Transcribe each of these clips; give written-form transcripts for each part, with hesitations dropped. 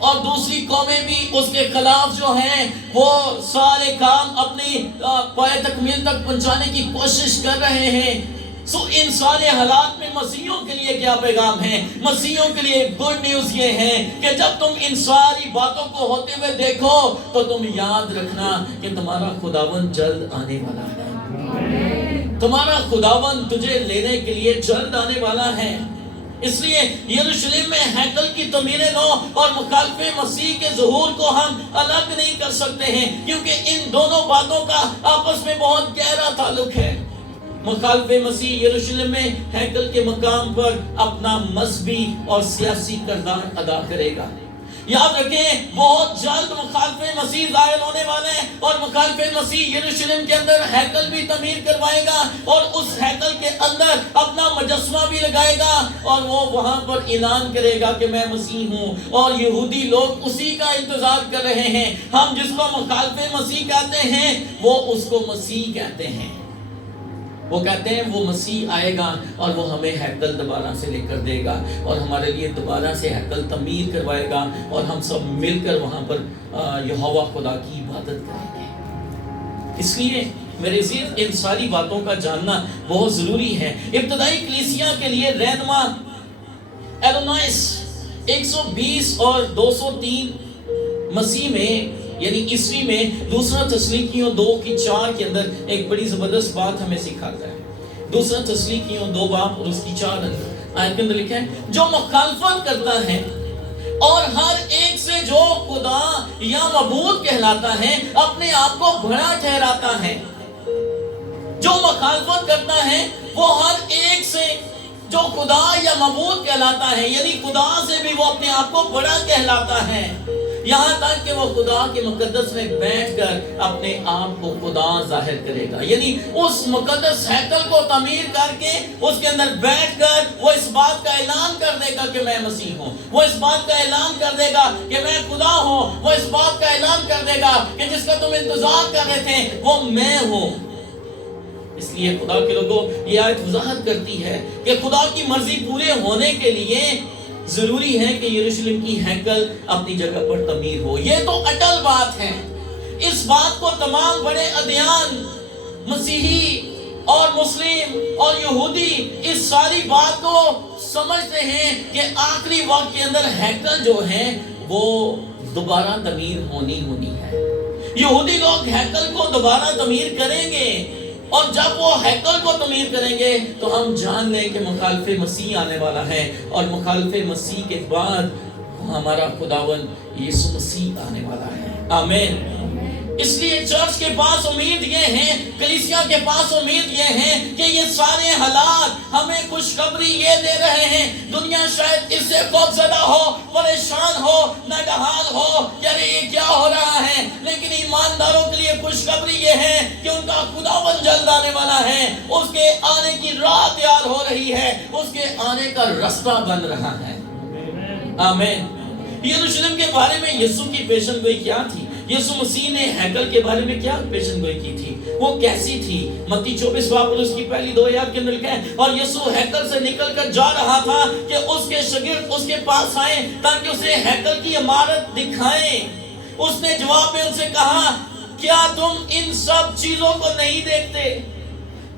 اور دوسری قومیں بھی اس کے خلاف جو ہیں وہ سارے کام اپنی پائے تکمیل تک پہنچانے کی کوشش کر رہے ہیں. ان سارے حالات میں مسیحیوں کے لیے کیا پیغام ہے؟ مسیحیوں کے لیے گڈ نیوز یہ ہے کہ جب تم ان ساری باتوں کو ہوتے ہوئے دیکھو تو تم یاد رکھنا کہ تمہارا خداوند جلد آنے والا ہے. تمہارا خداوند تجھے لینے کے لیے جلد آنے والا ہے. اس لیے یروشلم میں ہیکل کی تعمیر نو اور مخالف مسیح کے ظہور کو ہم الگ نہیں کر سکتے ہیں، کیونکہ ان دونوں باتوں کا آپس میں بہت گہرا تعلق ہے. مخالف مسیح یروشلم میں ہیکل کے مقام پر اپنا مذہبی اور سیاسی کردار ادا کرے گا. یاد رکھیں بہت جلد مخالف مسیح ظاہر ہونے والے ہیں اور مخالف مسیح یروشلم کے اندر ہیکل بھی تعمیر کروائے گا اور اس ہیکل کے اندر اپنا مجسمہ بھی لگائے گا اور وہ وہاں پر اعلان کرے گا کہ میں مسیح ہوں. اور یہودی لوگ اسی کا انتظار کر رہے ہیں. ہم جس کو مخالف مسیح کہتے ہیں وہ اس کو مسیح کہتے ہیں. وہ کہتے ہیں وہ مسیح آئے گا اور وہ ہمیں ہیکل دوبارہ سے لے کر دے گا اور ہمارے لیے دوبارہ سے ہیکل تعمیر کروائے گا اور ہم سب مل کر وہاں پر یہوہ خدا کی عبادت کریں گے. اس لیے میرے عزیز ان ساری باتوں کا جاننا بہت ضروری ہے. ابتدائی کلیسیا کے لیے رہنما ایلونائس 120 اور 203 مسیح میں یعنی عیسوی میں دوسرا تسلیکیوں 2:4 کے اندر ایک بڑی زبردست بات ہمیں سکھاتا ہے. دوسرا تسلیکیوں 2 باب اور اس کی 4 آیت کے اندر لکھا ہے جو مخالفت کرتا ہے اور ہر ایک سے جو خدا یا معبود کہلاتا ہے اپنے آپ کو بڑا ٹھہراتا ہے. جو مخالفت کرتا ہے وہ ہر ایک سے جو خدا یا معبود کہلاتا ہے یعنی خدا سے بھی وہ اپنے آپ کو بڑا کہلاتا ہے، یہاں تک کہ وہ خدا کے مقدس میں بیٹھ کر اپنے آپ کو خدا ظاہر کرے گا. یعنی اس مقدس ہیکل کو تعمیر کر کے اس کے اندر بیٹھ کر وہ اس بات کا اعلان کر دے گا کہ میں مسیح ہوں. وہ اس بات کا اعلان کر دے گا کہ میں خدا ہوں. وہ اس بات کا اعلان کر دے گا کہ جس کا تم انتظار کر رہے تھے وہ میں ہوں. اس لیے خدا کے لوگوں یہ آیت وضاحت کرتی ہے کہ خدا کی مرضی پورے ہونے کے لیے ضروری ہے کہ یروشلم کی ہیکل اپنی جگہ پر تعمیر ہو. یہ تو اٹل بات ہے. اس بات کو تمام بڑے ادیان مسیحی اور مسلم اور یہودی اس ساری بات کو سمجھتے ہیں کہ آخری وقت کے اندر ہیکل جو ہے وہ دوبارہ تعمیر ہونی ہے. یہودی لوگ ہیکل کو دوبارہ تعمیر کریں گے اور جب وہ ہیکل کو تعمیر کریں گے تو ہم جان لیں کہ مخالف مسیح آنے والا ہے اور مخالف مسیح کے بعد ہمارا خداوند یسوع مسیح آنے والا ہے. آمین. اس لیے چرچ کے پاس امید یہ ہے، کلیسیا کے پاس امید یہ ہے کہ یہ سارے حالات ہمیں خوشخبری یہ دے رہے ہیں. دنیا شاید اس سے خوف زدہ ہو، پریشان ہو، ناگہان ہو کہ ارے یہ کیا ہو رہا ہے، لیکن ایمانداروں کے لیے خوشخبری یہ ہے کہ ان کا خداوند جلد آنے والا ہے. اس کے آنے کی راہ تیار ہو رہی ہے، اس کے آنے کا راستہ بن رہا ہے. آمین. یروشلم کے بارے میں یسوع کی پیشن گوئی کیا تھی؟ یسوع مسیح نے ہیکل کے بارے میں کیا پیشن گوئی کی تھی؟ وہ کیسی تھی؟ متی 24 باب اور اس کی پہلی 2 آیات کے اندر لکھا ہے اور یسوع ہیکل سے نکل کر جا رہا تھا کہ اس کے شاگرد اس کے پاس آئیں تاکہ اسے ہیکل کی عمارت دکھائیں. اس نے جواب میں ان سے کہا کیا تم ان سب چیزوں کو نہیں دیکھتے؟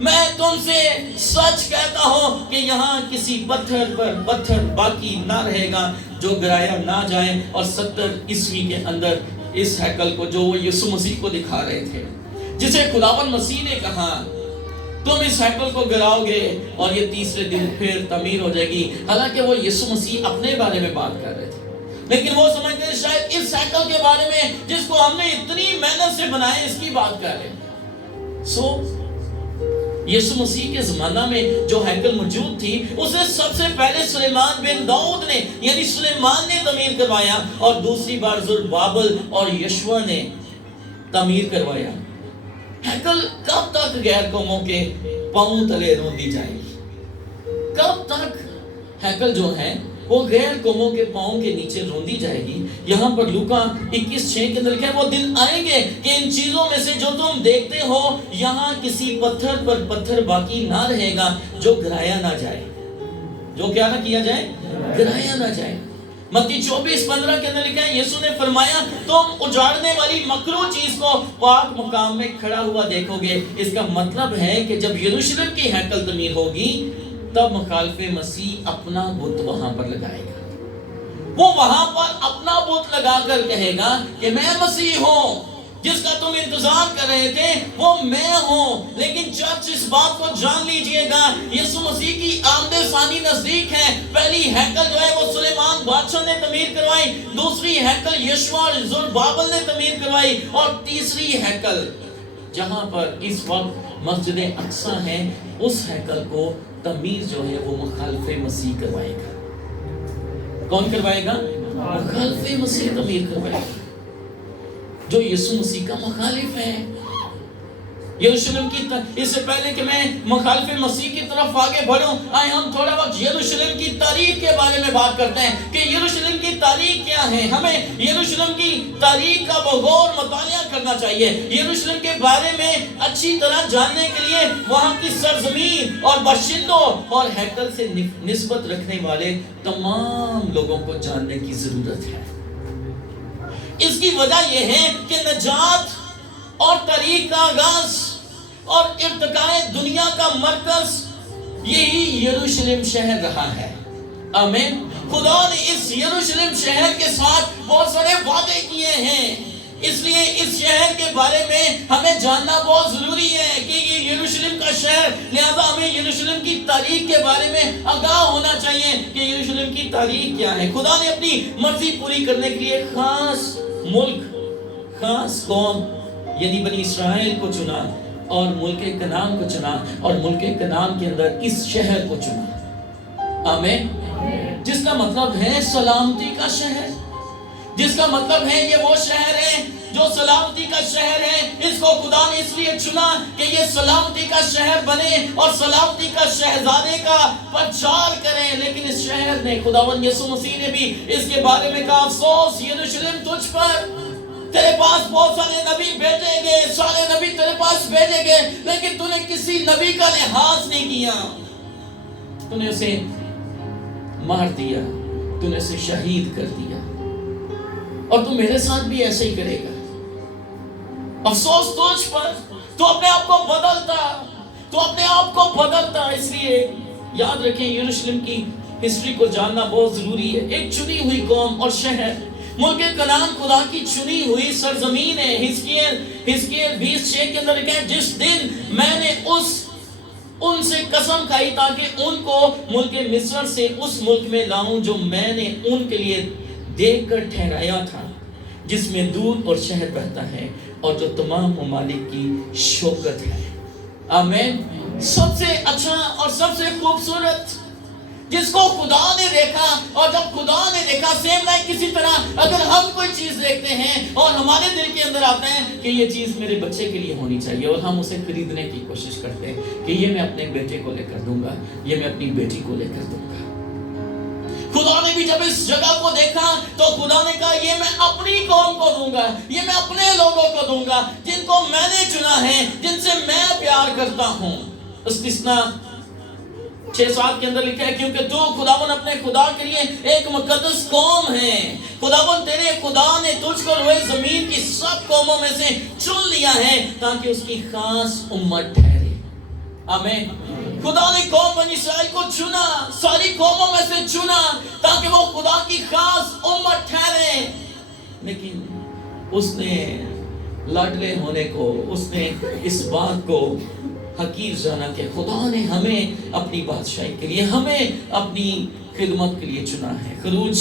میں تم سے سچ کہتا ہوں کہ یہاں کسی پتھر پر پتھر باقی نہ رہے گا جو گرایا نہ جائے. اور 70 عیسوی کے اندر اس ہیکل کو جو وہ یسوع مسیح کو دکھا رہے تھے، جسے خداوند مسیح نے کہا تم اس ہیکل کو گراؤ گے اور یہ تیسرے دن پھر تعمیر ہو جائے گی. حالانکہ وہ یسوع مسیح اپنے بارے میں بات کر رہے تھے، لیکن وہ سمجھتے ہیں شاید اس ہیکل کے بارے میں جس کو ہم نے اتنی محنت سے بنایا اس کی بات کر رہے ہیں. یسوع مسیح کے زمانہ میں جو ہیکل موجود تھی اسے سب سے پہلے سلیمان بن داؤد نے یعنی سلیمان نے تعمیر کروایا اور دوسری بار زربابل اور یشوع نے تعمیر کروایا. ہیکل کب تک غیر قوموں کے پاؤں تلے روندی جائے گی؟ کب تک ہیکل جو ہے وہ غیر قوموں کے پاؤں کے نیچے روندی جائے گی؟ یہاں پر لوکا 21:6 کے اندر لکھا ہے وہ دن آئیں گے کہ ان چیزوں میں سے جو تم دیکھتے ہو یہاں کسی پتھر پر پتھر باقی نہ رہے گا جو گرایا نہ جائے. جو کیا نہ کیا جائے؟ گرایا نہ جائے. متی 24:15 کے اندر لکھا ہے یسوع نے فرمایا تم اجاڑنے والی مکروہ چیز کو پاک مقام میں کھڑا ہوا دیکھو گے. اس کا مطلب ہے کہ جب یروشلم کی ہیکل تعمیر ہوگی تب مخالف مسیح اپنا بت وہاں پر لگائے گا. وہ وہاں پر اپنا بت لگا کر کہے گا کہ میں مسیح ہوں، جس کا تم انتظار کر رہے تھے وہ میں ہوں. لیکن چرچ اس بات کو جان لیجئے گا یسوع مسیح کی آمد ثانی نزدیک ہے. پہلی ہیکل جو ہے وہ سلیمان بادشاہ نے تعمیر کروائی، دوسری ہیکل یشوع اور زربابل نے تعمیر کروائی، اور تیسری ہیکل جہاں پر اس وقت مسجد اقصی ہے اس ہیکل کو تعمیر جو ہے وہ مخالف مسیح کروائے گا. کون کروائے گا؟ مخالف مسیح تعمیر کروائے گا، جو یسوع مسیح کا مخالف ہے. یروشلم کی اس سے پہلے کہ میں مخالف مسیح کی طرف آگے بڑھوں، آئے ہم تھوڑا وقت یروشلم کی تاریخ کے بارے میں بات کرتے ہیں کہ یروشلم کی تاریخ کیا ہے. ہمیں یروشلم کی تاریخ کا بغور مطالعہ کرنا چاہیے. یروشلم کے بارے میں اچھی طرح جاننے کے لیے وہاں کی سرزمین اور باشندوں اور ہیکل سے نسبت رکھنے والے تمام لوگوں کو جاننے کی ضرورت ہے. اس کی وجہ یہ ہے کہ نجات اور تاریخ کا آغاز اور ارتقاء دنیا کا مرکز یہی یروشلم شہر رہا ہے. آمین. خدا نے اس یروشلم شہر کے ساتھ بہت سارے وعدے کیے ہیں، اس لیے اس شہر کے بارے میں ہمیں جاننا بہت ضروری ہے کہ یہ یروشلم کا شہر، لہذا ہمیں یروشلم کی تاریخ کے بارے میں آگاہ ہونا چاہیے کہ یروشلم کی تاریخ کیا ہے. خدا نے اپنی مرضی پوری کرنے کے لیے خاص ملک، خاص قوم یعنی بنی اسرائیل کو چنا اور ملک کنعان کو چنا، اور ملک کنعان کے اندر اس شہر کو چنا. آمین. جس کا مطلب ہے سلامتی کا شہر، جس کا مطلب ہے یہ وہ شہر ہے جو سلامتی کا شہر ہے. اس کو خدا نے اس لیے چنا کہ یہ سلامتی کا شہر بنے اور سلامتی کا شہزادے کا پرچار کرے. لیکن اس شہر نے، خداوند یسوع مسیح نے بھی اس کے بارے میں کہا افسوس یروشلم تجھ پر، تیرے پاس بہت سارے نبی بھیجے گئے، سارے نبی تیرے پاس بھیجے گئے، لیکن تو نے کسی نبی کا لحاظ نہیں کیا، تو نے اسے مار دیا، تو نے اسے شہید کر دیا، اور تو میرے ساتھ بھی ایسے ہی کرے گا. افسوس تجھ پر، تو اپنے آپ کو بدلتا، تو اپنے آپ کو بدلتا. اس لیے یاد رکھیں یروشلم کی ہسٹری کو جاننا بہت ضروری ہے. ایک چنی ہوئی قوم اور شہر، ملک کنعان خدا کی چنی ہوئی سرزمین ہے. حزقیل 20:6 کے اندر لکھا ہے جس دن میں نے ان سے قسم کھائی تاکہ ان کو ملک مصر سے اس ملک میں لاؤں جو میں نے ان کے لیے دیکھ کر ٹھہرایا تھا، جس میں دودھ اور شہد بہتا ہے اور جو تمام ممالک کی شوکت ہے. آمین. سب سے اچھا اور سب سے خوبصورت جس کو خدا نے دیکھا، اور جب خدا نے دیکھا سیم لائک کسی طرح اگر ہم کوئی چیز دیکھتے ہیں اور ہمارے دل کے اندر آتا ہے کہ یہ چیز میرے بچے کے لیے ہونی چاہیے اور ہم اسے خریدنے کی کوشش کرتے ہیں کہ یہ میں اپنے بیٹے کو لے کر دوں گا، یہ میں اپنی بیٹی کو لے کر دوں گا. خدا نے بھی جب اس جگہ کو دیکھا تو خدا نے کہا یہ میں اپنی قوم کو دوں گا، یہ میں اپنے لوگوں کو دوں گا جن کو میں نے چنا ہے، جن سے میں پیار کرتا ہوں. استثناء 6:7 کے اندر لکھا ہے کیونکہ تو خداوند اپنے خدا کے لیے ایک مقدس قوم ہے. خداوند تیرے خدا نے تجھ کو روئے زمین کی سب قوموں میں سے چن لیا ہے تاکہ اس کی خاص امت ٹھہرے. آمین. خدا نے قوم بنی اسرائیل کو چنا، ساری قوموں میں سے چنا تاکہ وہ خدا کی خاص امت ٹھہرے. لیکن اس نے لاڈلے ہونے کو، اس نے اس بات کو حقیر جانا کہ خدا نے ہمیں اپنی بادشاہی کے لیے، ہمیں اپنی خدمت کے لیے چنا ہے. خروج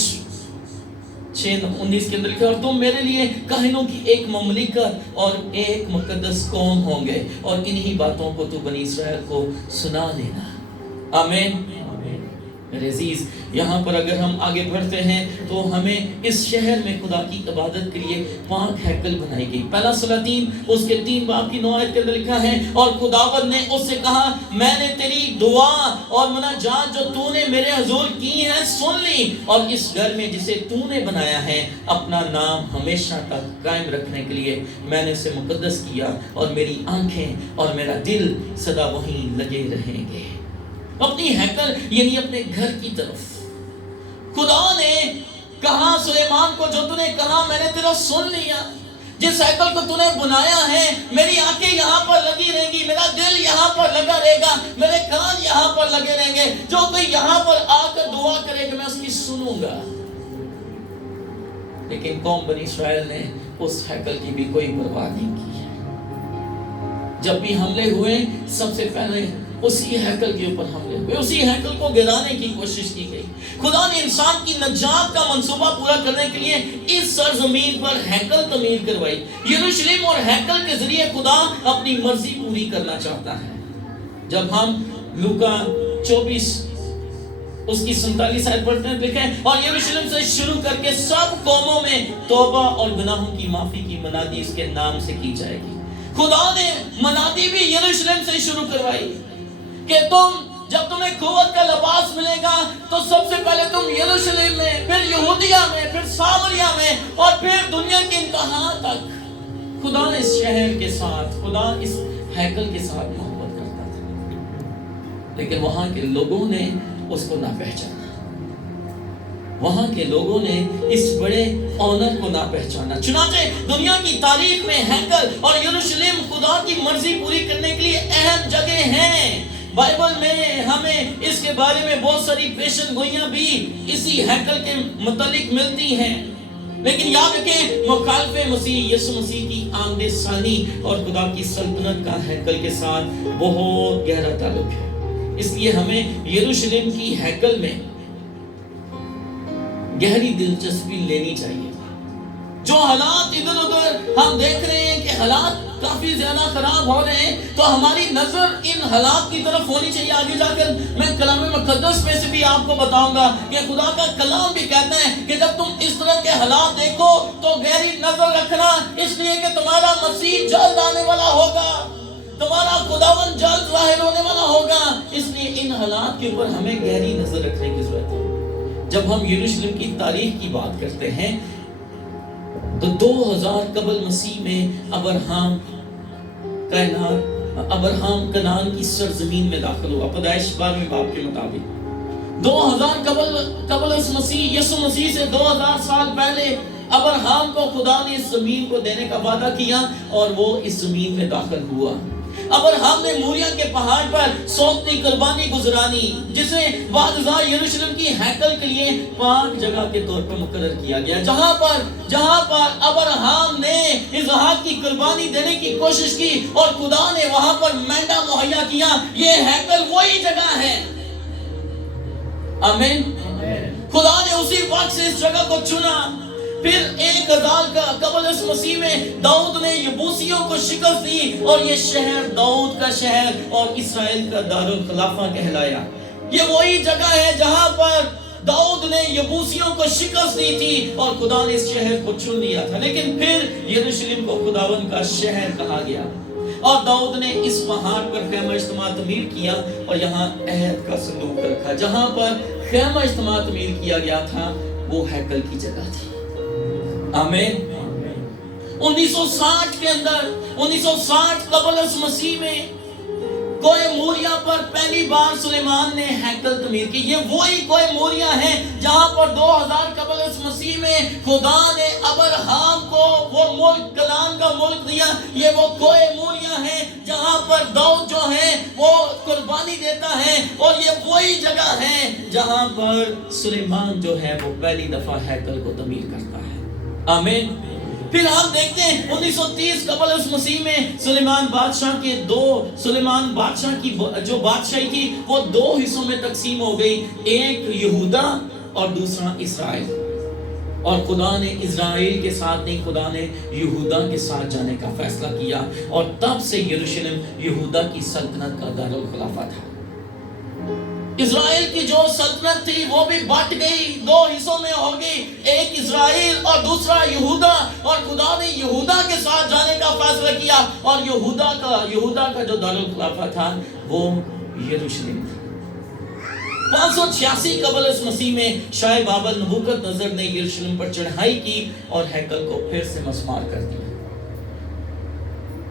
6:19 کے اندر لکھا اور تم میرے لیے کاہنوں کی ایک مملکت اور ایک مقدس قوم ہوں گے، اور انہی باتوں کو تو بنی اسرائیل کو سنا دینا. آمین. میرے عزیز یہاں پر اگر ہم آگے بڑھتے ہیں تو ہمیں اس شہر میں خدا کی عبادت کے لیے پاک ہیکل بنائی گئی. پہلا سلاطین اس کے 3:9 کے اندر لکھا ہے اور خداوند نے اس سے کہا میں نے تیری دعا اور مناجات جو تو نے میرے حضور کی ہیں سن لی، اور اس گھر میں جسے تو نے بنایا ہے اپنا نام ہمیشہ تک قائم رکھنے کے لیے میں نے اسے مقدس کیا، اور میری آنکھیں اور میرا دل سدا وہیں لگے رہیں گے. اپنی ہیکل یعنی اپنے گھر کی طرف خدا نے کہا سلیمان کو جو تو نے کہا میں نے تیرا سن لیا، جس ہیکل کو تو نے بنایا ہے میری آنکھیں یہاں پر لگی رہیں گی، میرا دل یہاں پر لگا رہے گا، میرے کان یہاں پر لگے رہیں گے، جو کوئی یہاں پر آ کر دعا کرے گا میں اس کی سنوں گا۔ لیکن قوم بنی اسرائیل نے اس ہیکل کی بھی کوئی پرواہ نہیں کی۔ جب بھی حملے ہوئے سب سے پہلے اسی ہیکل کے اوپر حملے ہوئے، اسی ہیکل کو گرانے کی کوشش کی گئی۔ خدا نے انسان کی نجات کا منصوبہ پورا کرنے کے لیے اس سرزمین پر ہیکل تعمیر کروائی۔ یروشلم اور ہیکل کے ذریعے خدا اپنی مرضی پوری کرنا چاہتا ہے۔ جب ہم لوکا 24 اس کی 47 آیت پڑھتے ہیں، دیکھیں، اور یروشلم سے شروع کر کے سب قوموں میں توبہ اور گناہوں کی معافی کی منادی اس کے نام سے کی جائے گی۔ خدا نے منادی بھی یروشلم سے شروع کروائی کہ جب تمہیں قوت کا لباس ملے گا تو سب سے پہلے تم یروشلم میں، پھر یہودیہ میں، پھر سامریہ میں اور پھر دنیا کے انتہا تک۔ خدا اس شہر کے ساتھ، خدا اس ہیکل کے ساتھ محبت کرتا تھا، لیکن وہاں کے لوگوں نے اس کو نہ پہچانا۔ وہاں کے لوگوں نے اس بڑے آنر کو نہ پہچانا۔ چنانچہ دنیا کی تاریخ میں ہیکل اور یروشلم خدا کی مرضی پوری کرنے کے لیے اہم جگہ ہیں۔ بائبل میں ہمیں اس کے بارے میں بہت ساری پیشن گوئیاں بھی اسی ہیکل کے متعلق ملتی ہیں، لیکن یاد رکھیں مخالف مسیح یسوع مسیح کی آمد ثانی اور خدا کی سلطنت کا ہیکل کے ساتھ بہت گہرا تعلق ہے۔ اس لیے ہمیں یروشلم کی ہیکل میں گہری دلچسپی لینی چاہیے۔ جو حالات ادھر ادھر ہم دیکھ رہے ہیں کہ حالات کافی زیادہ خراب ہو رہے ہیں، تو ہماری نظر ان حالات کی طرف ہونی چاہیے۔ آگے جا کر میں کلام مقدس میں سے بھی آپ کو بتاؤں گا کہ خدا کا کلام بھی کہتا ہے کہ جب تم اس طرح کے حالات دیکھو تو گہری نظر رکھنا، اس لیے کہ تمہارا مسیح جلد آنے والا ہوگا، تمہارا خداوند جلد ظاہر ہونے والا ہوگا۔ اس لیے ان حالات کے اوپر ہمیں گہری نظر رکھنے کی ضرورت ہے۔ جب ہم یروشلم کی تاریخ کی بات کرتے ہیں تو 2000 قبل مسیح میں ابراہم کنعان کی سرزمین میں داخل ہوا، پیدائش 12ویں باب کے مطابق۔ 2000 قبل اس مسیح، یسوع مسیح سے 2000 سال پہلے ابراہم کو خدا نے اس زمین کو دینے کا وعدہ کیا اور وہ اس زمین میں داخل ہوا۔ ابراہم نے موریہ کے پہاڑ پر سوگتی قربانی گزرانی، جسے بعد ازاں یروشلم کی ہیکل کے لیے پاک جگہ کے طور پر مقرر کیا گیا، جہاں پر ابراہم نے اسحاق کی قربانی دینے کی کوشش کی اور خدا نے وہاں پر مینڈا مہیا کیا۔ یہ ہیکل وہی جگہ ہے۔ آمین۔ خدا نے اسی وقت سے اس جگہ کو چنا۔ پھر 1000 قبل اس مسیح میں داؤد نے یبوسیوں کو شکست دی اور یہ شہر داؤد کا شہر اور اسرائیل کا دارالخلافہ کہلایا۔ یہ وہی جگہ ہے جہاں پر داؤد نے یبوسیوں کو شکست دی تھی اور خدا نے اس شہر کو چن لیا تھا، لیکن پھر یروشلم کو خداوند کا شہر کہا گیا اور داؤد نے اس پہاڑ پر خیمہ اجتماع تعمیر کیا اور یہاں عہد کا صندوق رکھا۔ جہاں پر خیمہ اجتماع تعمیر کیا گیا تھا وہ ہیکل کی جگہ تھی۔ آمین۔ 1960 کے اندر 1960 قبل اس مسیح میں کوہ موریہ پر پہلی بار سلیمان نے ہیکل تعمیر کی۔ یہ وہی کوہ موریہ ہے جہاں پر 2000 قبل اس مسیح میں خدا نے ابراہم کو وہ ملک کنعان کا ملک دیا۔ یہ وہ کوہ موریہ ہے جہاں پر داؤد جو ہے وہ قربانی دیتا ہے اور یہ وہی جگہ ہے جہاں پر سلیمان جو ہے وہ پہلی دفعہ ہیکل کو تعمیر کرتا ہے۔ آمین۔ پھر ہم دیکھتے ہیں 1930 قبل اس مسیح میں سلیمان بادشاہ کی جو بادشاہی تھی وہ 2 حصوں میں تقسیم ہو گئی، ایک یہودا اور دوسرا اسرائیل۔ اور خدا نے اسرائیل کے ساتھ نہیں، خدا نے یہودا کے ساتھ جانے کا فیصلہ کیا اور تب سے یروشلم یہودا کی سلطنت کا دارالخلافہ تھا۔ اسرائیل کی جو سلطنت تھی وہ بھی بٹ گئی، 2 حصوں میں ہو گئی، ایک اسرائیل اور دوسرا یہودا، اور خدا نے یہودا کے ساتھ جانے کا فیصلہ کیا اور یہودا کا جو دارالخلافہ تھا وہ یروشلم تھا۔ 586 قبل اس مسیح میں شاہ بابل نبوکدنضر نے یروشلم پر چڑھائی کی اور ہیکل کو پھر سے مسمار کر دیا،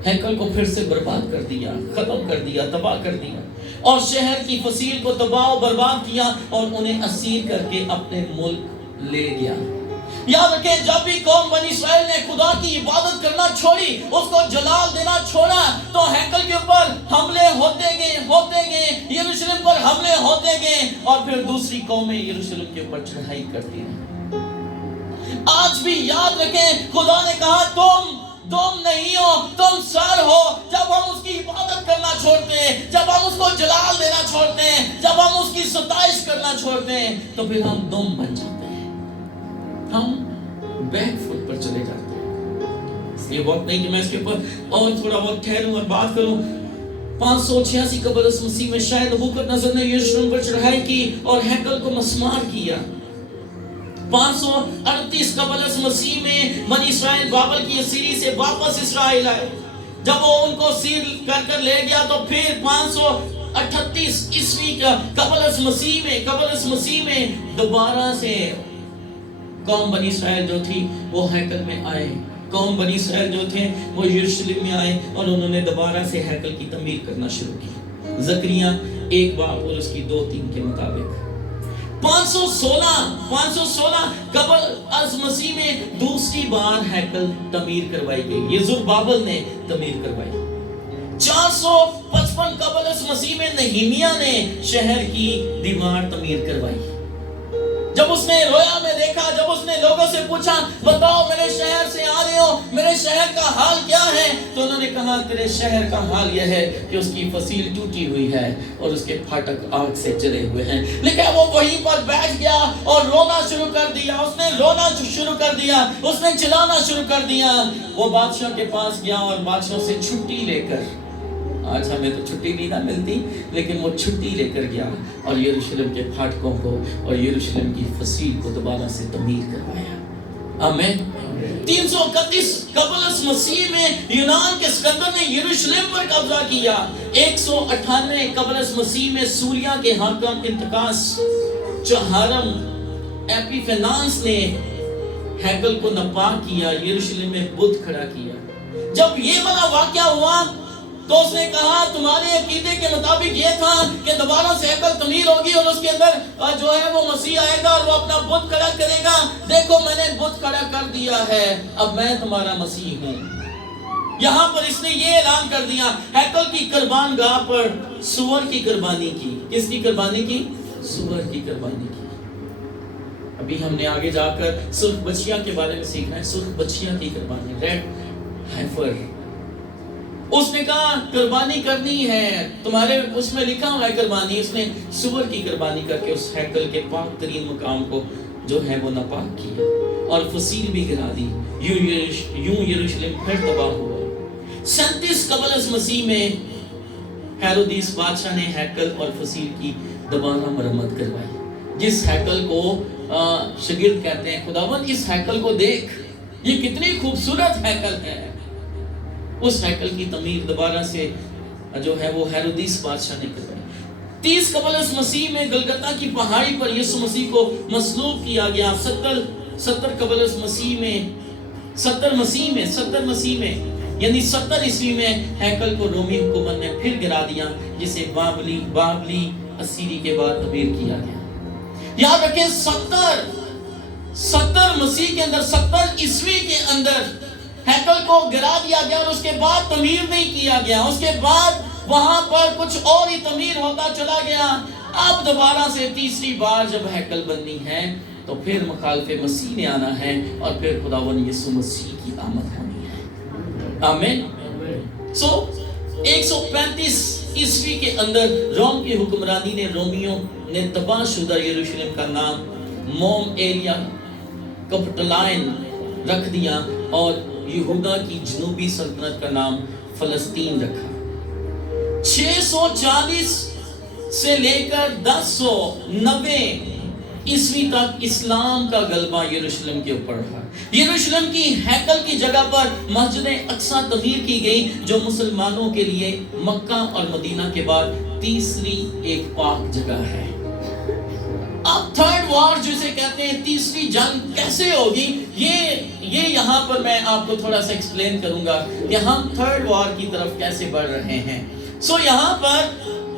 ہیکل کو پھر سے برباد کر دیا، ختم کر دیا، تباہ کر دیا اور شہر کی فصیل کو تباہ و برباد کیا اور انہیں اسیر کر کے اپنے ملک لے گیا۔ یاد رکھیں جب بھی قوم بنی اسرائیل نے خدا کی عبادت کرنا چھوڑی, اس کو جلال دینا چھوڑا, تو ہیکل کے اوپر حملے ہوتے گئے, یروشلم پر حملے ہوتے گئے, اور پھر دوسری قومیں یروشلم کے اوپر چڑھائی کرتی ہیں. آج بھی یاد رکھیں خدا نے کہا تم نہیں ہو, تم سر ہو. جب ہم اس کی عبادت کرنا چھوڑتے ہیں, جب ہم اس کو جلال دینا چھوڑتے ہیں, جب ہم اس کی ستائش کرنا چھوڑتے ہیں, تو پھر ہم دم بن جاتے ہیں, ہم بیک فٹ پر چلے جاتے ہیں. اس لیے وقت نہیں کہ میں اس کے اوپر اور تھوڑا بہت ٹھہروں اور بات کروں. 586 قبل از مسیح میں شاید نبوکدنصر نے یروشلم پر چڑھائی کی اور ہیکل کو مسمار کیا. 538 قبل از مسیح میں بنی اسرائیل بابل کی اسیری سے واپس اسرائیل آئے. جب وہ ان کو سیر کر لے گیا, تو پھر 538 عیسوی قبل از مسیح میں دوبارہ سے قوم بنی اسرائیل جو تھی وہ ہیکل میں آئے. قوم بنی اسرائیل جو تھے وہ یروشلم میں آئے اور انہوں نے دوبارہ سے ہیکل کی تعمیر کرنا شروع کی. زکریا 1 باب اور اس کی 2-3 کے مطابق 516 قبل از مسیح میں دوسری بار ہیکل تعمیر کروائی گئی. یہ زربابل نے تعمیر کروائی. 455 قبل از مسیح میں نہیمیہ نے شہر کی دیوار تعمیر کروائی. جب اس نے رویا میں دیکھا, جب اس نے لوگوں سے پوچھا بتاؤ میرے شہر سے آ رہے ہو, میرے شہر کا حال کیا ہے, تو انہوں نے کہا تیرے شہر کا حال یہ ہے کہ اس کی فصیل ٹوٹی ہوئی ہے اور اس کے پھاٹک آگ سے جلے ہوئے ہیں. لیکن وہ وہیں پر بیٹھ گیا اور رونا شروع کر دیا. اس نے رونا شروع کر دیا, اس نے چلانا شروع کر دیا. وہ بادشاہ کے پاس گیا اور بادشاہ سے چھٹی لے کر, آج ہمیں تو چھٹی نہیں نہ ملتی, لیکن وہ چھٹی لے کر گیا اور یروشلم کے پھاٹکوں کو اور یروشلم کی فصیل کو دوبارہ سے تعمیر کروایا. آمین. 331 قبل از مسیح میں یونان کے اسکندر نے یروشلم پر قبضہ کیا. 198 قبل از مسیح میں سوریا کے حاکم انتقاس چہارم ایپیفینانس نے ہیکل کو ناپاک کیا, یروشلم میں بت کھڑا کیا. جب یہ بڑا واقعہ ہوا تو اس نے کہا تمہارے عقیدے کے مطابق یہ تھا کہ دوبارہ سے ہیکل تعمیر ہوگی اور اس کے اندر جو ہے وہ مسیح آئے گا اور وہ اپنا بت کھڑا کرے گا. دیکھو میں نے بت کھڑا کر دیا ہے, اب میں تمہارا مسیح ہوں. یہاں پر اس نے یہ اعلان کر دیا ہیکل کی قربان گاہ پر سور کی قربانی کی. کس کی قربانی کی؟ سور کی قربانی کی. ابھی ہم نے آگے جا کر سرخ بچیاں کے بارے میں سیکھنا ہے. سرخ بچیاں کی قربانی, ریڈ ہیفر. اس نے کہا قربانی کرنی ہے, تمہارے اس میں لکھا ہوا ہے قربانی. اس نے سور کی قربانی کر کے اس ہیکل کے پاک ترین مقام کو جو ہے وہ ناپاک کیا اور فصیل بھی گرا دی. یوں یروشلم پھر تباہ ہوا. 37 قبل از مسیح میں ہیرودیس بادشاہ نے ہیکل اور فصیل کی دوبارہ مرمت کروائی. جس ہیکل کو شاگرد کہتے ہیں خداوند اس ہیکل کو دیکھ, یہ کتنی خوبصورت ہیکل ہے. اس ہیکل کی تعمیر دوبارہ سے جو ہے وہ ہیرودیس بادشاہ نے کروائی. 30 قبل از مسیح میں گلگتہ کی پہاڑی پر یسوع مسیح کو مصلوب کیا گیا. 70 قبل از مسیح میں 70 مسیح میں یعنی 70 عیسوی میں ہیکل کو رومی حکومت نے پھر گرا دیا, جسے بابلی اسیری کے بعد تعمیر کیا گیا. یاد رکھیں 70 مسیح کے اندر 70 عیسوی کے اندر ہیکل کو گرا دیا گیا اور اس کے بعد تعمیر نہیں کیا گیا. اس کے بعد وہاں پر کچھ اور ہی تعمیر ہوتا چلا گیا. اب دوبارہ سے تیسری بار جب ہیکل بننی ہے تو پھر مخالف مسیح نے آنا ہے اور پھر خداوند یسوع مسیح کی آمد ہونی ہے. آمین. 135 عیسوی کے اندر روم کی حکمرانی نے رومیوں نے تباہ شدہ یروشلم کا نام موم ایریا کپٹلائن رکھ دیا اور یہودا کی جنوبی سلطنت کا نام فلسطین رکھا. 640 سے لے کر 1090 عیسوی تک اسلام کا غلبہ یروشلم کے اوپر رہا. یروشلم کی ہیکل کی جگہ پر مسجد اقصی تعمیر کی گئی, جو مسلمانوں کے لیے مکہ اور مدینہ کے بعد تیسری ایک پاک جگہ ہے. اب تھرڈ وار جسے کہتے ہیں تیسری جنگ کیسے ہوگی, یہ یہاں پر میں آپ کو تھوڑا سا ایکسپلین کروں گا کہ ہم تھرڈ وار کی طرف کیسے بڑھ رہے ہیں. یہاں پر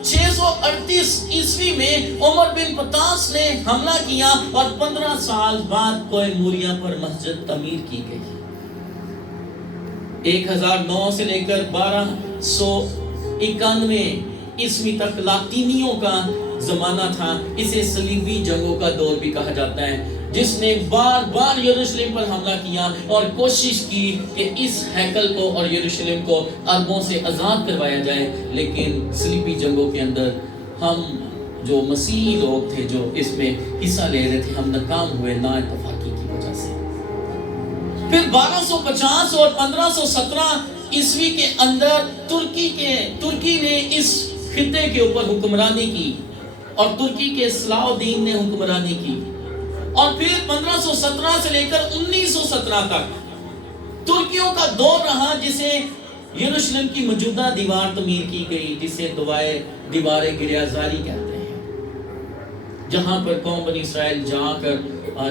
638 عیسوی میں عمر بن پطاس نے حملہ کیا اور 15 سال بعد کوہ پر مسجد تعمیر کی گئی۔ 1009 سے لے کر 1291 عیسوی تک لاطینیوں کا زمانہ تھا۔ اسے صلیبی جنگوں کا دور بھی کہا جاتا ہے، جس نے بار بار یروشلم پر حملہ کیا اور کوشش کی کہ اس ہیکل کو اور یروشلم کو عربوں سے آزاد کروایا جائے، لیکن صلیبی جنگوں کے اندر ہم جو مسیحی لوگ تھے جو اس میں حصہ لے رہے تھے، ہم ناکام ہوئے نا اتفاقی کی وجہ سے۔ پھر 1250 اور 1517 عیسوی کے اندر ترکی نے اس خطے کے اوپر حکمرانی کی اور ترکی کے صلاح الدین نے حکمرانی کی، اور پھر 1517 سے لے کر 1917 تک ترکیوں کا دور رہا، جسے یروشلم کی موجودہ دیوار تعمیر کی گئی، جسے دیوار گریازاری کہتے ہیں، جہاں پر قوم بنی اسرائیل جا کر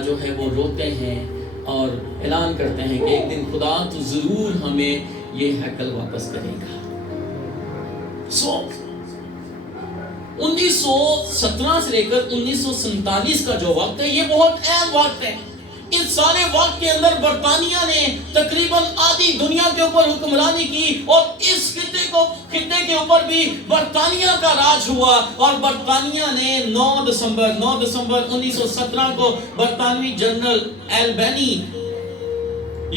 جو ہے وہ روتے ہیں اور اعلان کرتے ہیں کہ ایک دن خدا تو ضرور ہمیں یہ ہیکل واپس کرے گا۔ 1917 سے لے کر 1947 کا جو وقت ہے، یہ بہت اہم وقت ہے۔ اس سارے وقت کے اندر برطانیہ نے تقریباً آدھی دنیا کے اوپر حکمرانی کی، اور اس خطے کے اوپر بھی برطانیہ کا راج ہوا، اور برطانیہ نے 9 دسمبر 1917 کو برطانوی جنرل ایلبینی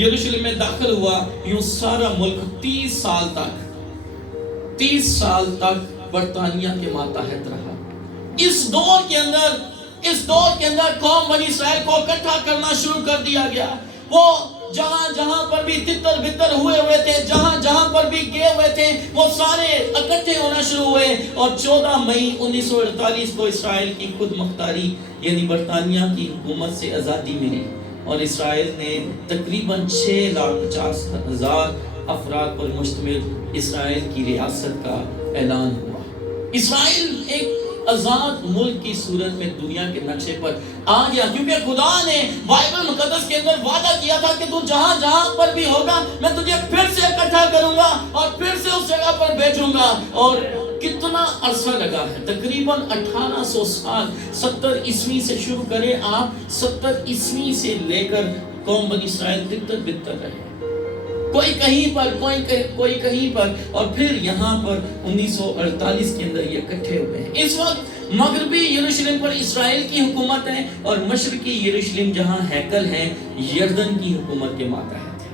یروشلم میں داخل ہوا۔ یوں سارا ملک 30 سال تک برطانیہ کے ماتحت رہا۔ اس دور کے اندر قوم بنی اسرائیل کو اکٹھا کرنا شروع کر دیا گیا۔ وہ جہاں پر بھی تتر بتر ہوئے تھے، جہاں پر بھی گئے ہوئے تھے، وہ سارے اکٹھے ہونا شروع ہوئے، اور 14 مئی 1948 کو اسرائیل کی خود مختاری یعنی برطانیہ کی حکومت سے آزادی ملی، اور اسرائیل نے تقریباً 6,50,000 افراد پر مشتمل اسرائیل کی ریاست کا اعلان ہوا۔ اسرائیل ایک آزاد ملک کی صورت میں دنیا کے نقشے پر آ گیا، کیونکہ خدا نے بائبل مقدس کے اندر وعدہ کیا تھا کہ تو جہاں پر بھی ہوگا میں تجھے پھر سے اکٹھا کروں گا اور پھر سے اس جگہ پر بھیجوں گا۔ اور کتنا عرصہ لگا ہے، تقریباً 1800 سال۔ 70 عیسوی سے شروع کریں آپ، 70 عیسوی سے لے کر قوم بنی اسرائیل تتر بتر رہے، کوئی کہیں پر کوئی کہیں پر، اور پھر یہاں پر 1948 کے اندر یہ اکٹھے ہوئے ہیں۔ اس وقت مغربی یروشلم پر اسرائیل کی حکومت ہے، اور مشرقی یروشلم جہاں ہیکل ہے یردن کی حکومت کے ماتحت ہے۔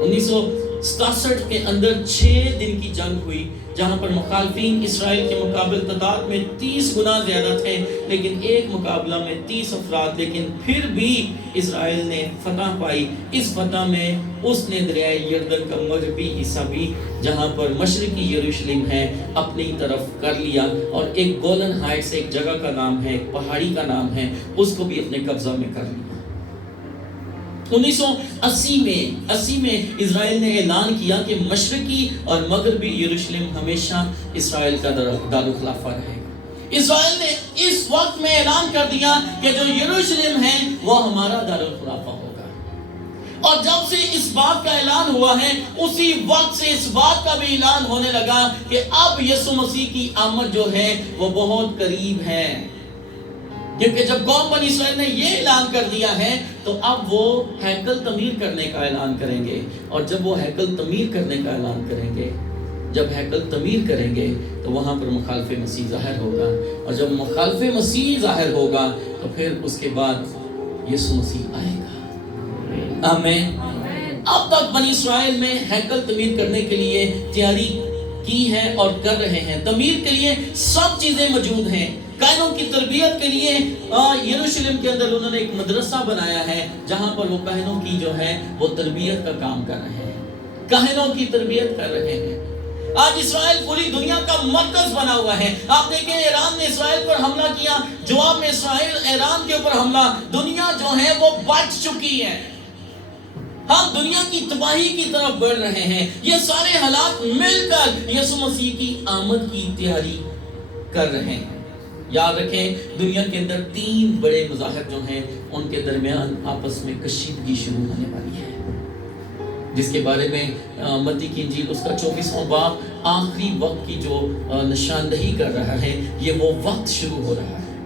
1967 کے اندر 6 دن کی جنگ ہوئی، جہاں پر مخالفین اسرائیل کے مقابل تعداد میں 30 گنا زیادہ تھے، لیکن ایک مقابلہ میں 30 افراد، لیکن پھر بھی اسرائیل نے فتح پائی۔ اس فتح میں اس نے دریائے یردن کا مغربی حصہ بھی، جہاں پر مشرقی یروشلم ہے، اپنی طرف کر لیا، اور ایک گولن ہائٹس ایک جگہ کا نام ہے، ایک پہاڑی کا نام ہے، اس کو بھی اپنے قبضہ میں کر لیا۔ 1980 میں اسرائیل نے اعلان کیا کہ مشرقی اور مغربی یروشلم ہمیشہ اسرائیل کا دارالخلافہ رہے گا۔ اسرائیل نے اس وقت میں اعلان کر دیا کہ جو یروشلم ہے وہ ہمارا دارالخلافہ ہوگا، اور جب سے اس بات کا اعلان ہوا ہے، اسی وقت سے اس بات کا بھی اعلان ہونے لگا کہ اب یسوع مسیح کی آمد جو ہے وہ بہت قریب ہے، کیونکہ جب قوم بنی اسرائیل نے یہ اعلان کر دیا ہے تو اب وہ ہیکل تعمیر کرنے کا اعلان کریں گے، اور جب وہ ہیکل تعمیر کرنے کا اعلان کریں گے، جب ہیکل تعمیر کریں گے تو وہاں پر مخالف مسیح ظاہر ہوگا، اور جب مخالف مسیح ظاہر ہوگا تو پھر اس کے بعد یسوع مسیح آئے گا۔ آمین۔ اب تک بنی اسرائیل میں ہیکل تعمیر کرنے کے لیے تیاری کی ہے اور کر رہے ہیں۔ تعمیر کے لیے سب چیزیں موجود ہیں۔ کاہنوں کی تربیت کے لیے یروشلم کے اندر انہوں نے ایک مدرسہ بنایا ہے، جہاں پر وہ کاہنوں کی جو ہے وہ تربیت کا کام کر رہے ہیں، کاہنوں کی تربیت کر رہے ہیں۔ آج اسرائیل پوری دنیا کا مرکز بنا ہوا ہے۔ آپ دیکھیں ایران نے اسرائیل پر حملہ کیا، جواب میں اسرائیل ایران کے اوپر حملہ، دنیا جو ہے وہ بٹ چکی ہے، ہم دنیا کی تباہی کی طرف بڑھ رہے ہیں۔ یہ سارے حالات مل کر یسوع مسیح کی آمد کی تیاری کر رہے ہیں۔ یاد رکھیں دنیا کے اندر 3 بڑے مذاہب جو ہیں ان کے درمیان آپس میں کشیدگی شروع ہونے والی ہے، جس کے بارے میں متی کی انجیل اس کا 24واں باب آخری وقت کی جو نشاندہی کر رہا ہے، یہ وہ وقت شروع ہو رہا ہے۔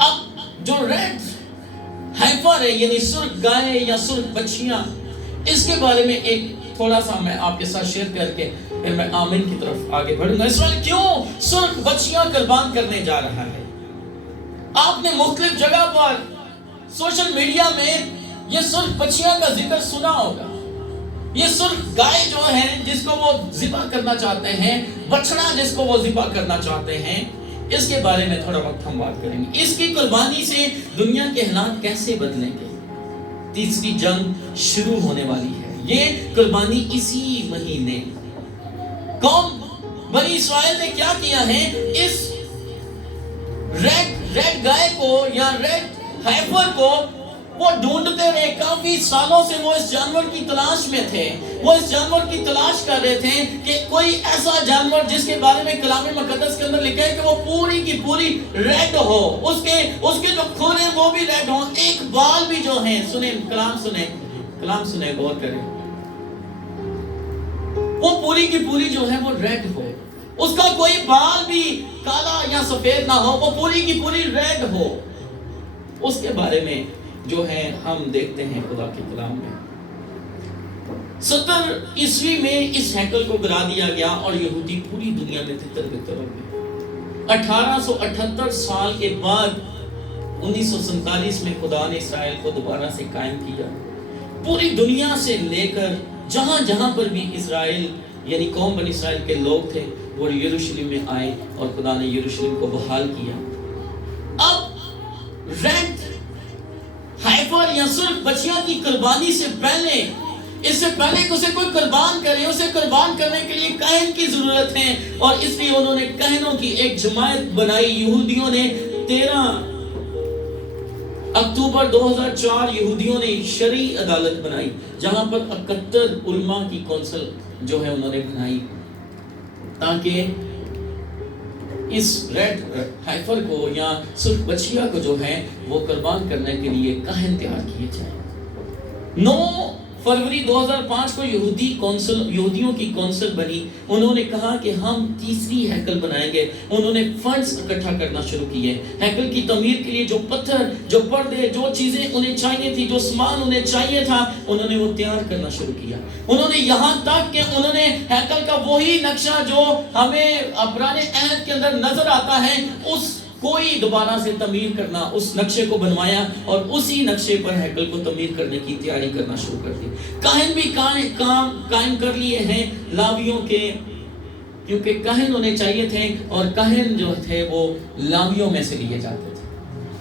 اب جو ریڈ ہائفر ہے، یعنی سرخ گائے یا سرخ بچیاں، اس کے بارے میں ایک تھوڑا سا میں آپ کے ساتھ شیئر کر کے پھر میں آمین کی طرف آگے بڑھوں گا۔ اسرائیل کیوں سرخ بچیاں قربان کرنے جا رہا ہے؟ آپ نے مختلف جگہ پر سوشل میڈیا میں یہ سرخ بچیاں کا ذکر سنا ہوگا۔ یہ سرخ گائے جو ہے جس کو وہ ذبح کرنا چاہتے ہیں، بچڑا جس کو وہ ذبح کرنا چاہتے ہیں، اس کے بارے میں تھوڑا وقت ہم بات کریں گے۔ اس کی قربانی سے دنیا کے حالات کیسے بدلیں گے؟ تیسری جنگ شروع ہونے والی ہے۔ یہ قربانی اسی مہینے قوم بنی اسرائیل نے کیا کیا ہے؟ اس ریڈ گائے کو یا ریڈ ہائفر کو وہ ڈھونڈتے رہے۔ کافی سالوں سے وہ اس جانور کی تلاش میں تھے، وہ اس جانور کی تلاش کر رہے تھے کہ کوئی ایسا جانور جس کے بارے میں کلام مقدس کے اندر لکھا ہے کہ وہ پوری کی پوری ریڈ ہو، اس کے جو کھور ہیں وہ بھی ریڈ ہوں، ایک بال بھی جو ہیں، سنیں کلام سنیں غور کریں، وہ پوری کی پوری جو ہے وہ ریڈ ہو، اس کا کوئی بال بھی کالا یا سفید نہ ہو، وہ پوری کی پوری ریڈ ہو۔ اس کے بارے میں جو ہے ہم دیکھتے ہیں خدا کے کلام میں۔ 70 عیسوی میں اس ہیکل کو گرا دیا گیا اور یہودی پوری دنیا میں تتر بتر ہو گئے۔ 1878 سال کے بعد 1947 میں خدا نے اسرائیل کو دوبارہ سے قائم کیا۔ پوری دنیا سے لے کر جہاں جہاں پر بھی اسرائیل یعنی قوم بنی اسرائیل کے لوگ تھے وہ یروشلم میں آئے اور خدا نے یروشلم کو بحال کیا۔ اب ریڈ ہائفر یا سرخ بچیاں کی قربانی سے پہلے، اس سے پہلے کہ اسے کوئی قربان کرے، اسے قربان کرنے کے لیے کاہن کی ضرورت ہے، اور اس لیے انہوں نے کاہنوں کی ایک جماعت بنائی۔ یہودیوں نے 13 اکتوبر 2004 یہودیوں نے شرعی عدالت بنائی، جہاں پر 71 علماء کی کونسل جو ہے انہوں نے بنائی، تاکہ اس ریڈ ہائفر کو یا سرخ بچیا کو جو ہے وہ قربان کرنے کے لیے کاہن تیار کیے جائیں۔ 9 فروری 2005 کو یہودیوں کی کونسل بنی۔ انہوں نے کہا کہ ہم تیسری ہیکل بنائیں گے۔ انہوں نے فنڈز اکٹھا کرنا شروع کیے۔ ہیکل کی تعمیر کے لیے جو پتھر، جو پردے، جو چیزیں انہیں چاہیے تھی، جو سامان انہیں چاہیے تھا، انہوں نے وہ تیار کرنا شروع کیا۔ انہوں نے یہاں تک کہ انہوں نے ہیکل کا وہی نقشہ جو ہمیں پرانے عہد کے اندر نظر آتا ہے، اس کوئی دوبارہ سے تعمیر کرنا، اس نقشے کو بنوایا اور اسی نقشے پر ہیکل کو تعمیر کرنے کی تیاری کرنا شروع کر دی۔ کاہن بھی کام قائم کر لیے ہیں لاویوں کے، کیونکہ کاہن انہیں چاہیے تھے اور کاہن جو تھے وہ لاویوں میں سے لیے جاتے تھے۔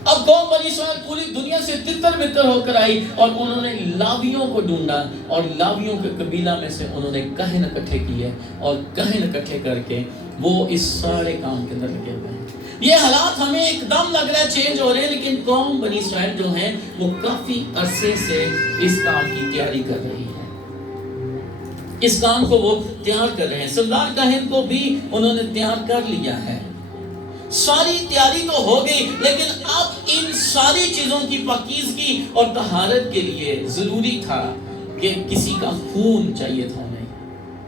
اب قوم بنی اسرائیل پوری دنیا سے تتر بتر ہو کر آئی اور انہوں نے لاویوں کو ڈھونڈا، اور لاویوں کے قبیلہ میں سے انہوں نے کاہن اکٹھے کیے، اور کاہن اکٹھے کر کے وہ اس سارے کام کے اندر لگے ہوئے ہیں۔ یہ حالات ہمیں ایک دم لگ رہا ہے چینج ہو رہے ہیں، لیکن قوم بنی اسرائیل جو ہے وہ کافی عرصے سے اس کام کی تیاری کر رہی ہے، اس کام کو وہ تیار کر رہے ہیں۔ سردار کاہن کو بھی انہوں نے تیار کر لیا ہے، ساری تیاری تو ہو گئی، لیکن اب ان ساری چیزوں کی پاکیزگی اور طہارت کے لیے ضروری تھا کہ کسی کا خون چاہیے تھا،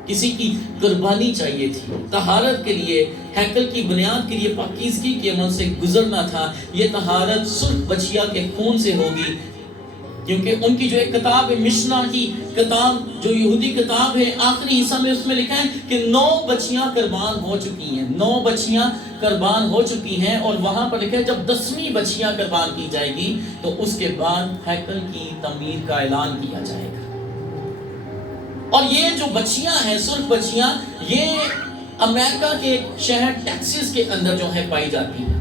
کسی کی قربانی چاہیے تھی۔ طہارت کے لیے، ہیکل کی بنیاد کے لیے پاکیزگی کے عمل سے گزرنا تھا۔ یہ طہارت سرخ بچیا کے خون سے ہوگی، کیونکہ ان کی جو ایک کتاب ہے، مشنا کی کتاب، جو یہودی کتاب ہے، آخری حصہ میں اس میں لکھا ہے کہ 9 بچیاں قربان ہو چکی ہیں، 9 بچیاں قربان ہو چکی ہیں، اور وہاں پر لکھا ہے جب 10ویں بچیاں قربان کی جائے گی تو اس کے بعد ہیکل کی تعمیر کا اعلان کیا جائے گا۔ اور یہ جو بچیاں ہیں، سرخ بچیاں، یہ امریکہ کے شہر ٹیکسس کے اندر جو ہے پائی جاتی ہیں۔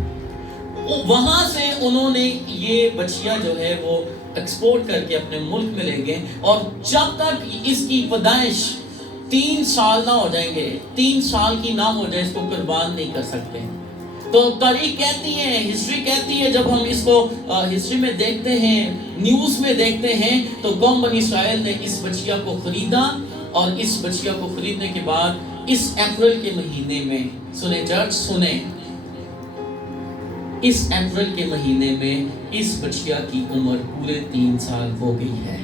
وہاں سے انہوں نے یہ بچیاں جو ہے وہ ایکسپورٹ کر کے اپنے ملک میں لے گئے، اور جب تک اس کی پیدائش 3 سال نہ ہو جائیں گے، 3 سال کی نہ ہو جائے، اس کو قربان نہیں کر سکتے۔ تو تاریخ کہتی ہے، ہسٹری کہتی ہے، جب ہم اس کو ہسٹری میں دیکھتے ہیں، نیوز میں دیکھتے ہیں، تو قوم بنی اسرائیل نے اس بچیا کو خریدا، اور اس بچیا کو خریدنے کے بعد اس اپریل کے مہینے میں، سنیں چرچ سنیں، اس اپریل کے مہینے میں اس بچیا کی عمر پورے 3 سال ہو گئی ہے،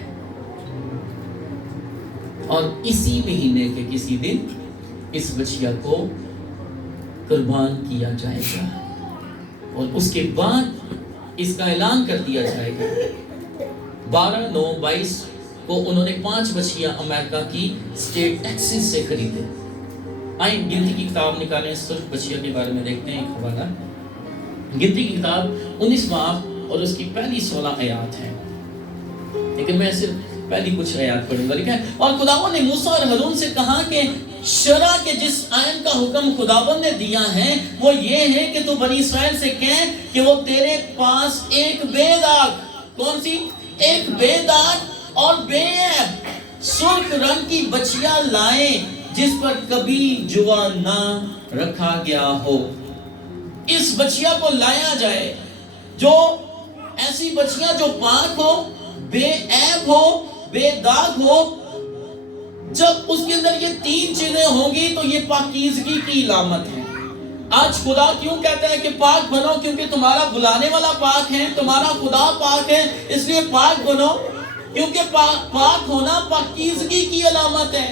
اور اسی مہینے کے کسی دن اس بچیا کو قربان کیا جائے گا، اور اس کے بعد اس کا اعلان کر دیا جائے گا۔ 12/9/22 کو انہوں نے 5 بچیاں امریکہ کی اسٹیٹ ٹیکسس سے خریدے۔ آئیں گنتی کی کتاب نکالیں، صرف بچیوں کے بارے میں دیکھتے ہیں ایک حوالہ۔ گنتی کی کتاب 19 باب اور اس کی پہلی 16 آیات ہیں، لیکن میں صرف پہلی کچھ آیات پڑھوں گا۔ لکھا ہے، اور خداوند نے موسیٰ اور ہارون سے کہا کہ شرع کے جس آئین کا حکم خداوند نے دیا ہے وہ یہ ہے کہ تو بنی اسرائیل سے کہہ کہ وہ تیرے پاس ایک بے داغ، کون سی؟ ایک بے داغ اور بے عیب سرخ رنگ کی بچیا لائیں جس پر کبھی جوا نہ رکھا گیا ہو۔ اس بچیا کو لایا جائے، جو ایسی بچیا جو پاک ہو، بے عیب ہو، بے داغ ہو۔ جب اس کے اندر یہ 3 چیزیں ہوں گی تو یہ پاکیزگی کی علامت ہے۔ آج خدا کیوں کہتا ہے کہ پاک بنو؟ کیونکہ تمہارا بلانے والا پاک ہے، تمہارا خدا پاک ہے، اس لیے پاک بنو۔ کیونکہ پاک ہونا پاکیزگی کی علامت ہے۔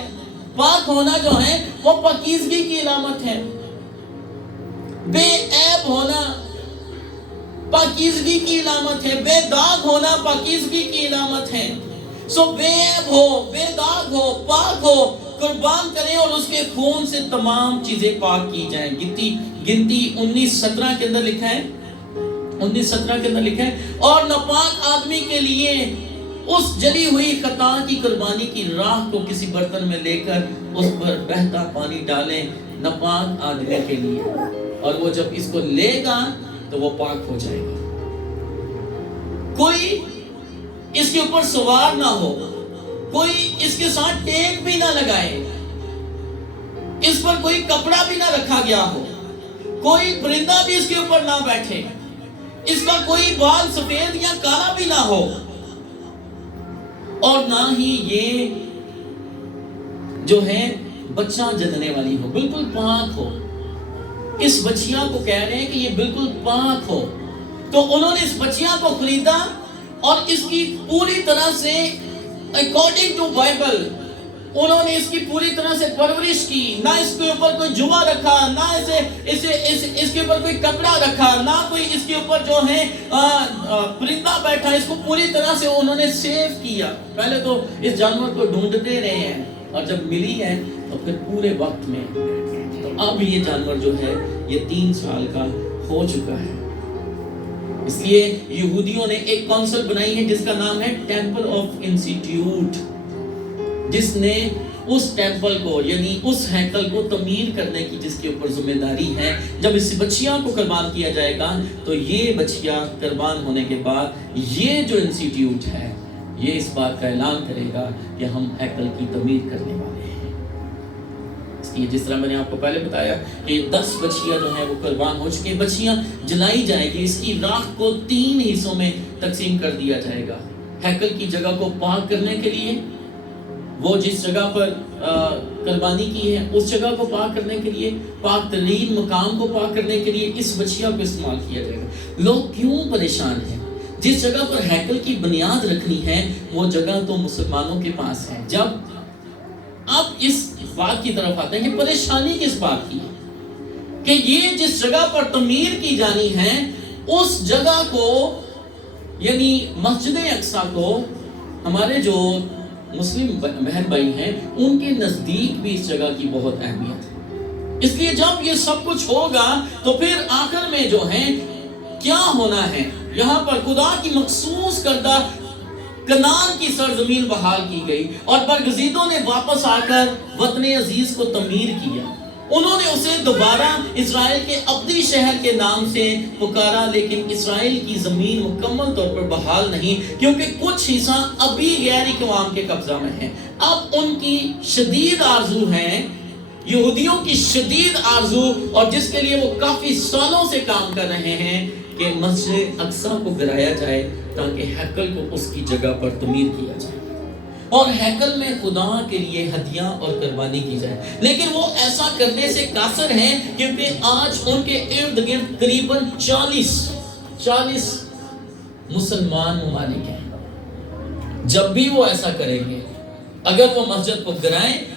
پاک ہونا جو ہے وہ پاکیزگی کی علامت ہے۔ بے عیب ہونا پاکیزگی کی علامت ہے، بے داغ ہونا پاکیزگی کی علامت ہے۔ سو بے عیب ہو، بے داغ ہو، پاک ہو، قربان کریں اور اس کے خون سے تمام چیزیں پاک کی جائیں۔ گنتی 19:17 کے اندر لکھا ہے، 19:17 کے اندر لکھا ہے، اور ناپاک آدمی کے لیے اس جلی ہوئی خطا کی قربانی کی راہ کو کسی برتن میں لے کر اس پر بہتا پانی ڈالیں ناپاک آدمی کے لیے، اور وہ جب اس کو لے گا تو وہ پاک ہو جائے گا۔ کوئی اس کے اوپر سوار نہ ہو، کوئی اس کے ساتھ ٹیپ بھی نہ لگائے، اس پر کوئی کپڑا بھی نہ رکھا گیا ہو، کوئی پرندہ بھی اس کے اوپر نہ بیٹھے، اس کا کوئی بال سفید یا کالا بھی نہ ہو، اور نہ ہی یہ جو ہے بچہ جننے والی ہو، بالکل پاک ہو۔ اس بچیا کو کہہ رہے ہیں کہ یہ بالکل پاک ہو۔ تو انہوں نے اس بچیا کو خریدا اور اس کی پوری طرح سے اکارڈنگ ٹو بائبل انہوں نے اس کی پوری طرح سے پرورش کی، نہ اس کے اوپر کوئی جوا رکھا، نہ اس کے اوپر کوئی کپڑا رکھا، نہ کوئی اس کے اوپر جو ہے پرندہ بیٹھا۔ اس کو پوری طرح سے انہوں نے سیو کیا۔ پہلے تو اس جانور کو ڈھونڈتے رہے ہیں، اور جب ملی ہے تو پھر پورے وقت میں، تو اب یہ جانور جو ہے یہ 3 سال کا ہو چکا ہے۔ اس لیے یہودیوں نے ایک کونسل بنائی ہے جس کا نام ہے ٹیمپل آف انسٹیٹیوٹ، جس نے اس ٹیمپل کو یعنی اس ہیکل کو تعمیر کرنے کی جس کے اوپر ذمہ داری ہے۔ جب اس بچیاں کو قربان کیا جائے گا تو یہ بچیاں قربان ہونے کے بعد یہ جو انسٹیٹیوٹ ہے یہ اس بات کا اعلان کرے گا کہ ہم ہیکل کی تعمیر کرنے والے ہیں۔ اس لیے جس طرح میں نے آپ کو پہلے بتایا کہ 10 بچیاں جو ہیں وہ قربان ہو چکی ہیں، بچیاں جلائی جائیں گی۔ اس کی راکھ کو 3 حصوں میں تقسیم کر دیا جائے گا۔ ہیکل کی جگہ کو پاک کرنے کے لیے، وہ جس جگہ پر قربانی کی ہے اس جگہ کو پاک کرنے کے لیے، پاک ترین مقام کو پاک کرنے کے لیے اس بچیا کو استعمال کیا جائے گا۔ لوگ کیوں پریشان ہیں؟ جس جگہ پر ہیکل کی بنیاد رکھنی ہے وہ جگہ تو مسلمانوں کے پاس ہے۔ جب اب اس بات کی طرف آتے ہیں کہ پریشانی کس بات کی ہے کہ یہ جس جگہ پر تعمیر کی جانی ہے اس جگہ کو یعنی مسجد اقصی کو ہمارے جو مسلم بہن بھائی ہیں ان کے نزدیک بھی اس جگہ کی بہت اہمیت ہے۔ اس لیے جب یہ سب کچھ ہوگا تو پھر آخر میں جو ہے کیا ہونا ہے، یہاں پر خدا کی مخصوص کردہ کنعان کی سرزمین بحال کی گئی اور برگزیدوں نے واپس آ کر وطن عزیز کو تعمیر کیا۔ انہوں نے اسے دوبارہ اسرائیل کے ابدی شہر کے نام سے پکارا، لیکن اسرائیل کی زمین مکمل طور پر بحال نہیں، کیونکہ کچھ حصہ ابھی غیر اقوام کے قبضہ میں ہے۔ اب ان کی شدید آرزو ہے، یہودیوں کی شدید آرزو، اور جس کے لیے وہ کافی سالوں سے کام کر رہے ہیں کہ مسجد اقصی کو گرایا جائے تاکہ ہیکل کو اس کی جگہ پر تعمیر کیا جائے اور ہیکل میں خدا کے لیے ہدیہ اور قربانی کی جائے۔ لیکن وہ ایسا کرنے سے قاصر ہیں کیونکہ آج ان کے ارد گرد قریباً 40 مسلمان ممالک ہیں۔ جب بھی وہ ایسا کریں گے، اگر وہ مسجد کو گرائیں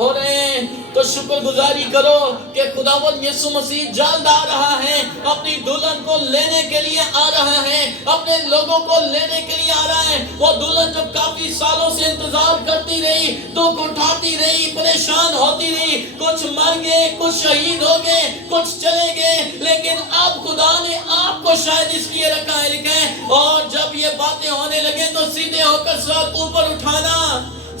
ہو رہے ہیں تو شکر گزاری کرو کہ خداوند یسوع مسیح جلد آ رہا ہے، اپنی دلہن کو لینے کے لیے آ رہا ہے، اپنے لوگوں کو لینے کے لیے آ رہا ہے۔ وہ دلہن جب کافی سالوں سے انتظار کرتی رہی، دکھ اٹھاتی رہی، پریشان ہوتی رہی، کچھ مر گئے، کچھ شہید ہو گئے، کچھ چلے گئے، لیکن اب خدا نے آپ کو شاید اس لیے رکھا ہے، لکھا ہے، اور جب یہ باتیں ہونے لگے تو سیدھے ہو کر سر اوپر اٹھانا،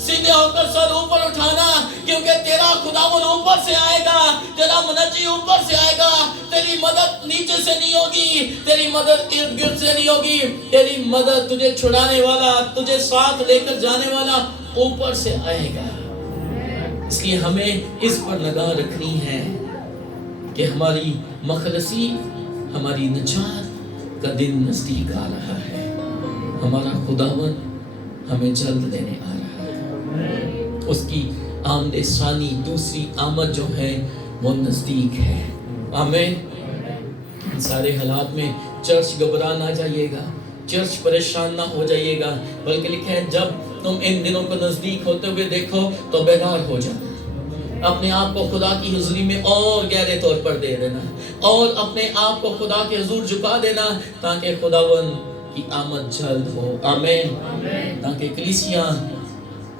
سیدھے ہو کر سر اوپر اٹھانا، کیونکہ تیرا خداوند اوپر سے آئے گا، تیرا منجی اوپر سے آئے گا، تیری مدد نیچے سے نہیں ہوگی، تیری مدد ارد گرد سے نہیں ہوگی، تیری مدد تجھے چھڑانے والا، تجھے ساتھ لے کر جانے والا اوپر سے آئے گا۔ اس لیے ہمیں اس پر نگاہ رکھنی ہے کہ ہماری مخلصی، ہماری نجات کا دن نزدیک آ رہا ہے، ہمارا خداوند ہمیں جلد لینے آ رہا ہے، اس کی آمد ثانی، دوسری آمد جو ہے وہ نزدیک ہے۔ آمین۔ ان سارے حالات میں چرچ گھبرا نہ جائیے گا، چرچ پریشان نہ ہو جائیے گا، بلکہ لکھا ہے جب تم ان دنوں کو نزدیک ہوتے ہوئے دیکھو تو بیدار ہو جانا، اپنے آپ کو خدا کی حضوری میں اور گہرے طور پر دے دینا، اور اپنے آپ کو خدا کے حضور جھکا دینا، تاکہ خداوند کی آمد جلد ہو۔ آمین۔ تاکہ کلیسیا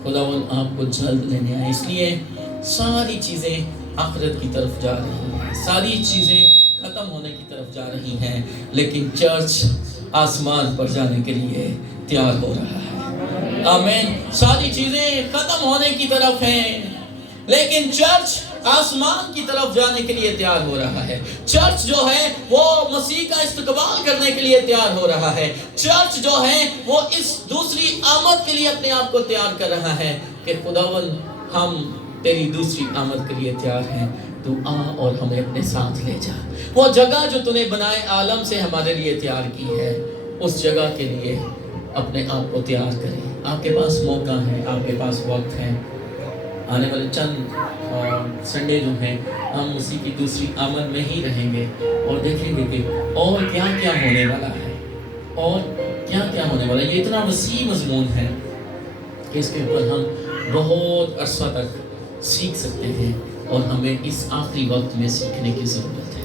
خداوند آپ کو جلد لینے آئے۔ اس لیے ساری چیزیں آخرت کی طرف جا رہی ہیں، ساری چیزیں ختم ہونے کی طرف جا رہی ہیں، لیکن چرچ آسمان پر جانے کے لیے تیار ہو رہا ہے۔ آمین۔ ساری چیزیں ختم ہونے کی طرف ہیں، لیکن چرچ آسمان کی طرف جانے کے لیے تیار ہو رہا ہے۔ چرچ جو ہے وہ مسیح کا استقبال کرنے کے لیے تیار ہو رہا ہے۔ چرچ جو ہے وہ اس دوسری آمد کے لیے اپنے آپ کو تیار کر رہا ہے کہ خداوند ہم تیری دوسری آمد کے لیے تیار ہیں، تو آ اور ہمیں اپنے ساتھ لے جا۔ وہ جگہ جو تو نے بنائے عالم سے ہمارے لیے تیار کی ہے، اس جگہ کے لیے اپنے آپ کو تیار کریں۔ آپ کے پاس موقع ہے، آپ کے پاس وقت ہے۔ آنے والے چند سنڈے جو ہیں ہم اسی کی دوسری آمد میں ہی رہیں گے اور دیکھیں گے کہ اور کیا کیا ہونے والا ہے، اور کیا کیا ہونے والا ہے۔ یہ اتنا وسیع مضمون ہے کہ اس کے اوپر ہم بہت عرصہ تک سیکھ سکتے ہیں، اور ہمیں اس آخری وقت میں سیکھنے کی ضرورت ہے۔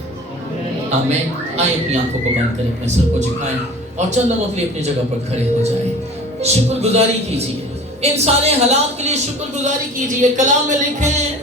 آمین۔ آئیں اپنی آنکھوں کو بند کریں، اپنے سر کو جھکائیں اور چند لمحوں کے لیے اپنی جگہ پر کھڑے ہو جائیں۔ شکر گزاری کیجیے، ان سارے حالات کے لیے شکر گزاری کیجیے۔ کلام میں لکھیں